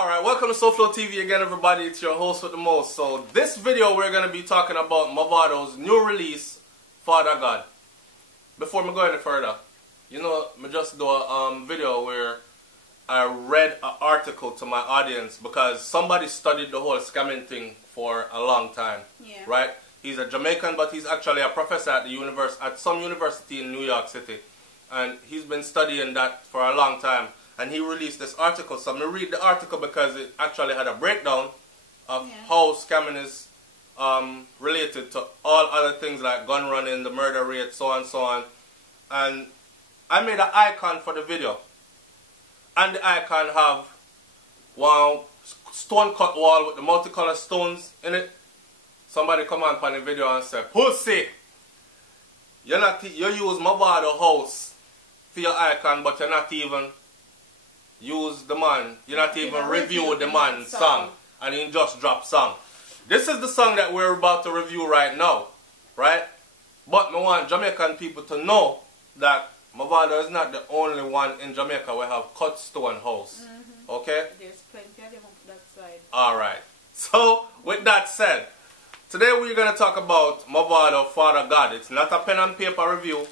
Alright, welcome to SoFlo TV again, everybody. It's your host with the most. So this video we're going to be talking about Mavado's new release, Father God. Before we go any further, you know, I just do a video where I read an article to my audience because somebody studied the whole scamming thing for a long time. Yeah. Right? He's a Jamaican, but he's actually a professor at some university in New York City. And he's been studying that for a long time. And he released this article. So I'm going to read the article because it actually had a breakdown of how scamming is related to all other things like gun running, the murder rate, so on and so on. And I made an icon for the video. And the icon have one stone cut wall with the multicolored stones in it. Somebody come on the video and say, "Pussy, you use Mavado house for your icon, but you're not even use the man. You're not even review the man's song. And he just dropped song." This is the song that we're about to review right now. Right? But I want Jamaican people to know that Mavado is not the only one in Jamaica where have cut stone house. Okay? There's plenty of them on that side. Alright. So, with that said, today we're going to talk about Mavado, Father God. It's not a pen and paper review.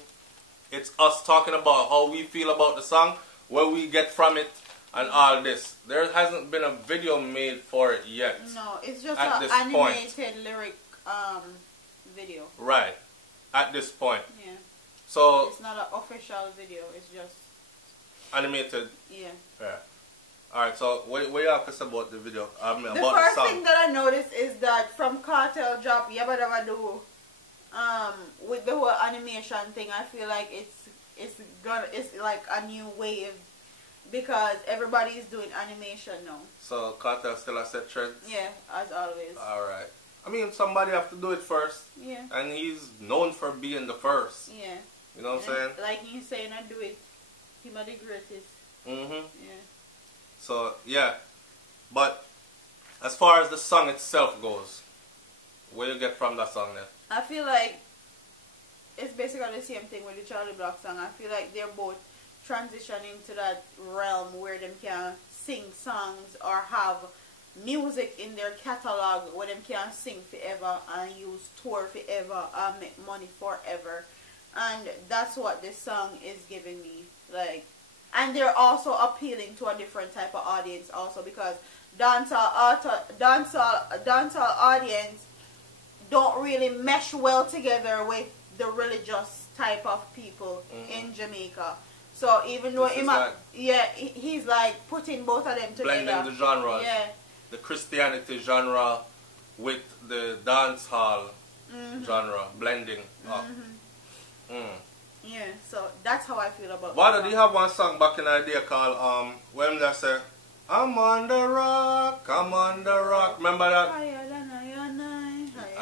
It's us talking about how we feel about the song, where we get from it, and all this. There hasn't been a video made for it yet. No, it's just an animated lyric video. Right. At this point. Yeah. So it's not an official video. It's just animated. Yeah. Yeah. Alright, so what you have to say about the video? The first thing that I noticed is that from Cartel Drop Yabba Dabba Do, with the whole animation thing, I feel like it's like a new wave because everybody is doing animation now. So Cartel still a set trend? Yeah, as always. Alright. I mean, somebody have to do it first. Yeah. And he's known for being the first. Yeah. You know what I'm saying? Like he's saying, I do it. Him are the greatest. Yeah. So, yeah. But, as far as the song itself goes, what do you get from that song then? I feel like it's basically the same thing with the Charlie Block song. I feel like they're both transitioning to that realm where them can sing songs or have music in their catalog where them can sing forever and use tour forever and make money forever. And that's what this song is giving me. Like, and they're also appealing to a different type of audience also because dancehall audience don't really mesh well together with the religious type of people in Jamaica. So even though he's like putting both of them together. Blending the genres. Yeah. The Christianity genre with the dancehall genre. Blending up. Yeah, so that's how I feel about Vado, do you have one song back in the day called when they say, "I'm on the rock, I'm on the rock." Remember that?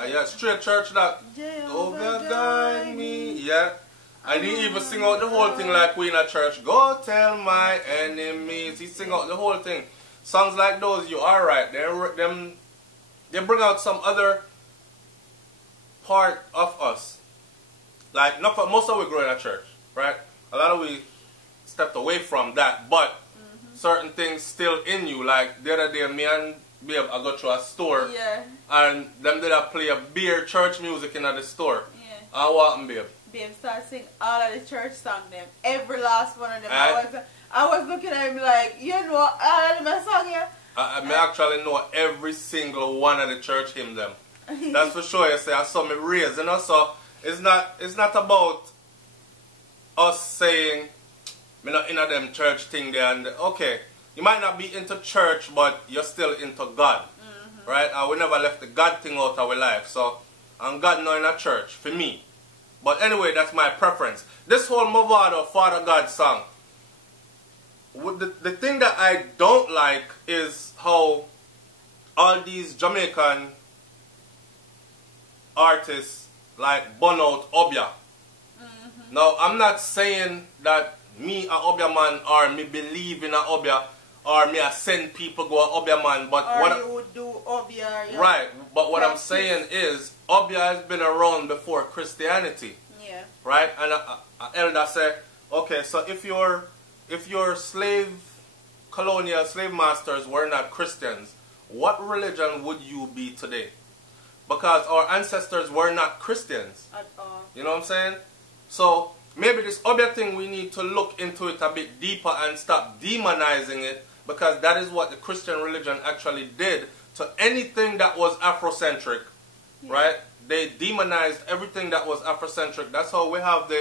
Yeah, straight church that. Over guide me. Yeah. And he even sing out the whole thing like we in a church. "Go tell my enemies." He sing out the whole thing. Songs like those, you are right. They bring out some other part of us. Like, not for most of we grow in a church, right? A lot of we stepped away from that, but certain things still in you. Like, the other day, me and Babe, I go to a store, and them did play a beer church music in the store. Yeah. And what, Babe? Babe started singing all of the church songs, them. Every last one of them. I was looking at him like, you know all of my song here? I actually know every single one of the church hymn them. That's for sure. You say, I saw me raised, you know, so it's not about us saying, me not into them church thing there. And okay, you might not be into church, but you're still into God, right? And we never left the God thing out of our life. So, and God not in a church for me. But anyway, that's my preference. This whole Mavado Father God song, the thing that I don't like is how all these Jamaican artists like bun out Obia. Now, I'm not saying that me a Obia man or me believe in a Obia or me I send people go a Obia man, but or you would do Obia. Right, but what I'm saying is Obia has been around before Christianity. Yeah. Right, and an elder said, okay, so if your slave colonial slave masters were not Christians, what religion would you be today? Because our ancestors were not Christians. At all. You know what I'm saying? So maybe this Obia thing, we need to look into it a bit deeper and stop demonizing it, because that is what the Christian religion actually did to anything that was Afrocentric, right? They demonized everything that was Afrocentric. That's how we have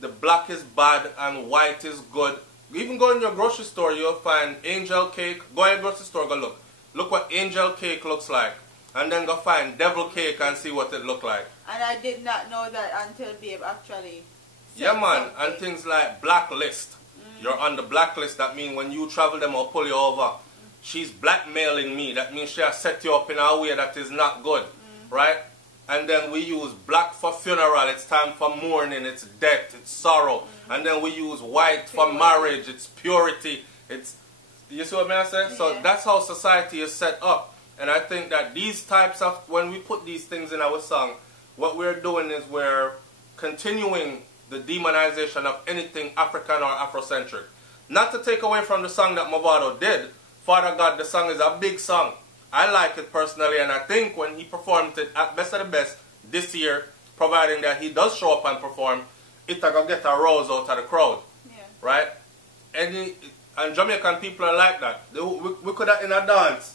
the black is bad and white is good. Even go in your grocery store, you'll find angel cake. Go in your grocery store, go look. Look what angel cake looks like. And then go find devil cake and see what it look like. And I did not know that until Babe actually said yeah, man. something. And things like blacklist. You're on the blacklist. That means when you travel, them will pull you over. She's blackmailing me. That means she has set you up in a way that is not good. Right? And then we use black for funeral. It's time for mourning. It's death. It's sorrow. And then we use white for marriage. It's purity. It's, you see what I'm saying? So that's how society is set up. And I think that these types of, when we put these things in our song, what we're doing is we're continuing the demonization of anything African or Afrocentric. Not to take away from the song that Mavado did. Father God, the song is a big song. I like it personally, and I think when he performed it at Best of the Best this year, providing that he does show up and perform, it's going to get a rose out of the crowd. Yeah. Right? And Jamaican people are like that. We could have in a dance.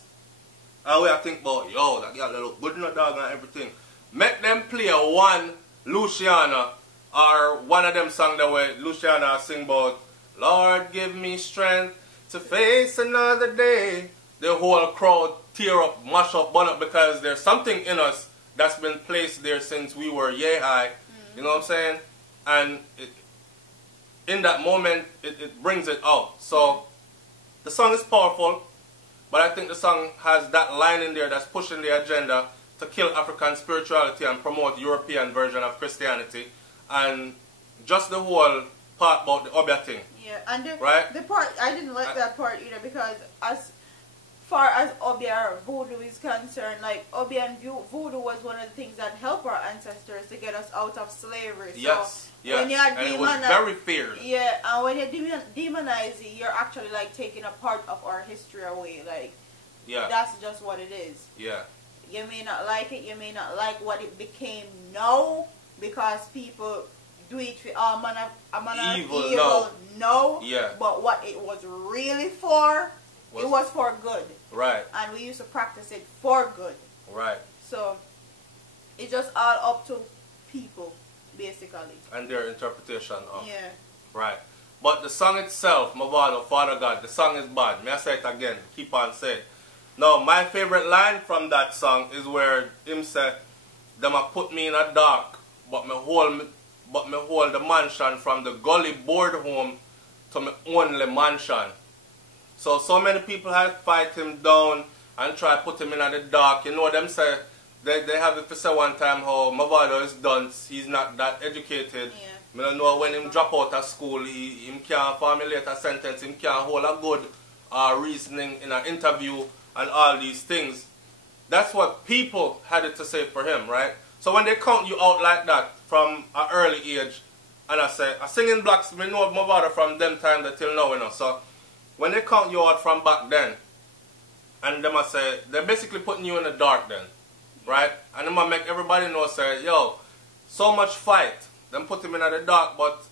And we think about, yo, that girl look good in the dog and everything. Make them play one Luciana, or one of them songs that way Luciana sing about, Lord give me strength to face another day. The whole crowd tear up, mash up, burn up, because there's something in us that's been placed there since we were yay high. You know what I'm saying? And in that moment, it brings it out. So the song is powerful, but I think the song has that line in there that's pushing the agenda to kill African spirituality and promote European version of Christianity. And just the whole part about the Obia thing. Yeah, and the part, I didn't like that part either, because as far as Obia or voodoo is concerned, like Obia and voodoo was one of the things that helped our ancestors to get us out of slavery. Yes, so when you and it was very feared. Yeah, and when you demonize it, you're actually like taking a part of our history away. Like, that's just what it is. Yeah. You may not like it, you may not like what it became now, because people do it for all manner of evil. No. Yeah. But what it was really for, it was for good. Right. And we used to practice it for good. Right. So it's just all up to people, basically. And their interpretation of. Yeah. Right. But the song itself, Mavado, Father God, the song is bad. May I say it again? Keep on saying. Now, my favorite line from that song is where him said, them a put me in a dark, but me hold the mansion from the gully board home to my only mansion. So many people have fight him down and try to put him in the dark. You know them say, they have it to say one time how Mavado is dunce, he's not that educated. Yeah. I don't know when him drop out of school, him can't formulate a sentence, him can't hold a good reasoning in an interview and all these things. That's what people had it to say for him, right? So when they count you out like that from an early age, and I say, I sing in blacks, I know Mavado from them time till now, you know. So when they count you out from back then, and them I say, they're basically putting you in the dark then, right? And them I make everybody know, say, yo, so much fight. Them put him in the dark, but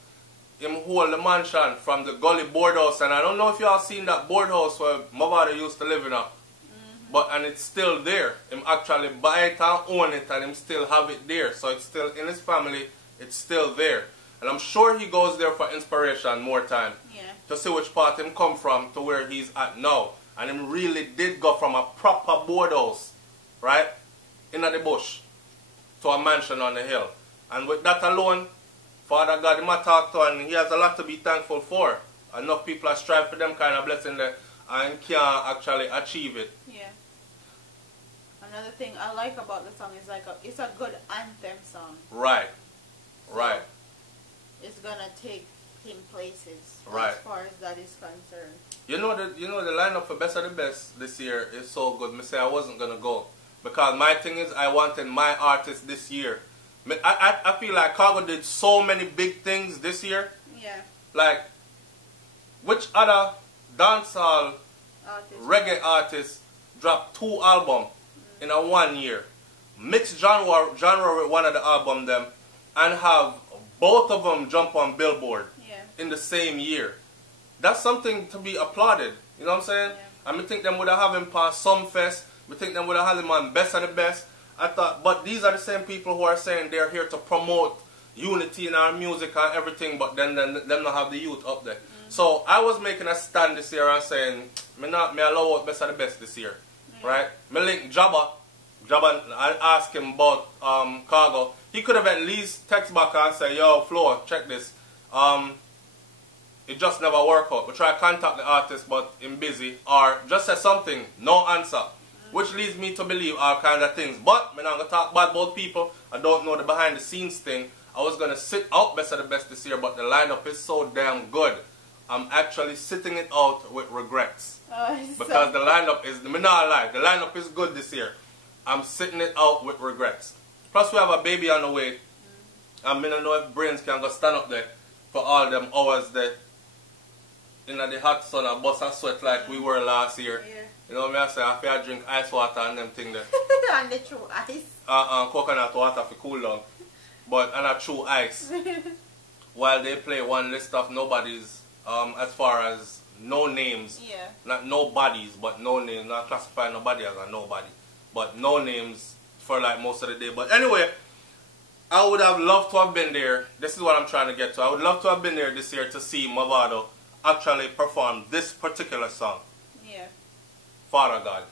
him hold the mansion from the gully boardhouse. And I don't know if y'all seen that boardhouse where Mavado used to live in. And it's still there. Him actually buy it and own it, and him still have it there. So it's still in his family, it's still there. And I'm sure he goes there for inspiration more time. Yeah. To see which part him come from to where he's at now. And him really did go from a proper boardhouse, right, in the bush, to a mansion on the hill. And with that alone, Father God, him I talk to, and he has a lot to be thankful for. Enough people are strive for them kind of blessing there and can't actually achieve it. Yeah. Another thing I like about the song is like it's a good anthem song. Right. So right. It's gonna take him places as far as that is concerned. You know the lineup for Best of the Best this year is so good. Me say I wasn't gonna go because my thing is I wanted my artist this year. I feel like Cargo did so many big things this year. Yeah. Like, which other dancehall Artist. reggae artists drop 2 albums in a 1 year, mix genre with one of the album them, and have both of them jump on Billboard in the same year. That's something to be applauded. You know what I'm saying? Yeah. And I think them would have him past some fest. I think them would have had him on Best of the Best. I thought, but these are the same people who are saying they're here to promote unity in our music and everything, but then them not have the youth up there. So I was making a stand this year and saying, me allow out Best of the Best this year, right? Me link Jabba, I asked him about Cargo. He could have at least text back and say, yo, Flo, check this. It just never worked out. We try to contact the artist, but him busy. Or just say something, no answer. Which leads me to believe all kinds of things. But I'm not going to talk bad about people. I don't know the behind the scenes thing. I was going to sit out Best of the Best this year, but the lineup is so damn good. I'm actually sitting it out with regrets. Because the lineup is, me not lie, the lineup is good this year. I'm sitting it out with regrets. Plus we have a baby on the way. And I don't know if brains can go stand up there for all them hours there. In the hot sun and bust and sweat like we were last year. Yeah. You know what I say? I feel I drink ice water and them thing there. And the true ice. Coconut water for cool down. But and a true ice. While they play one list of nobodies, as far as no names. Yeah. Not no bodies, but no names. Not classify nobody as a nobody. But no names for like most of the day. But anyway, I would have loved to have been there. This is what I'm trying to get to. I would love to have been there this year to see Mavado actually perform this particular song. Yeah. Father God.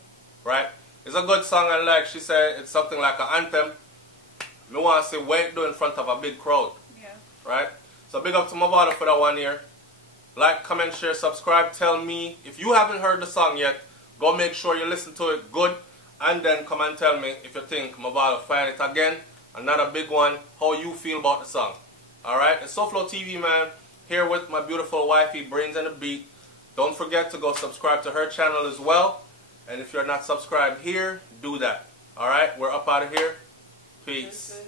Right? It's a good song, and like she said, it's something like an anthem. Me want to see what it do in front of a big crowd. Yeah. Right? So big up to Mavado for that 1 year. Like, comment, share, subscribe. Tell me, if you haven't heard the song yet, go make sure you listen to it good. And then come and tell me if you think Mavado find it again. Another big one. How you feel about the song. Alright? It's SoFlo TV, man. Here with my beautiful wifey, Brains and the Beat. Don't forget to go subscribe to her channel as well. And if you're not subscribed here, do that. Alright? We're up out of here. Peace.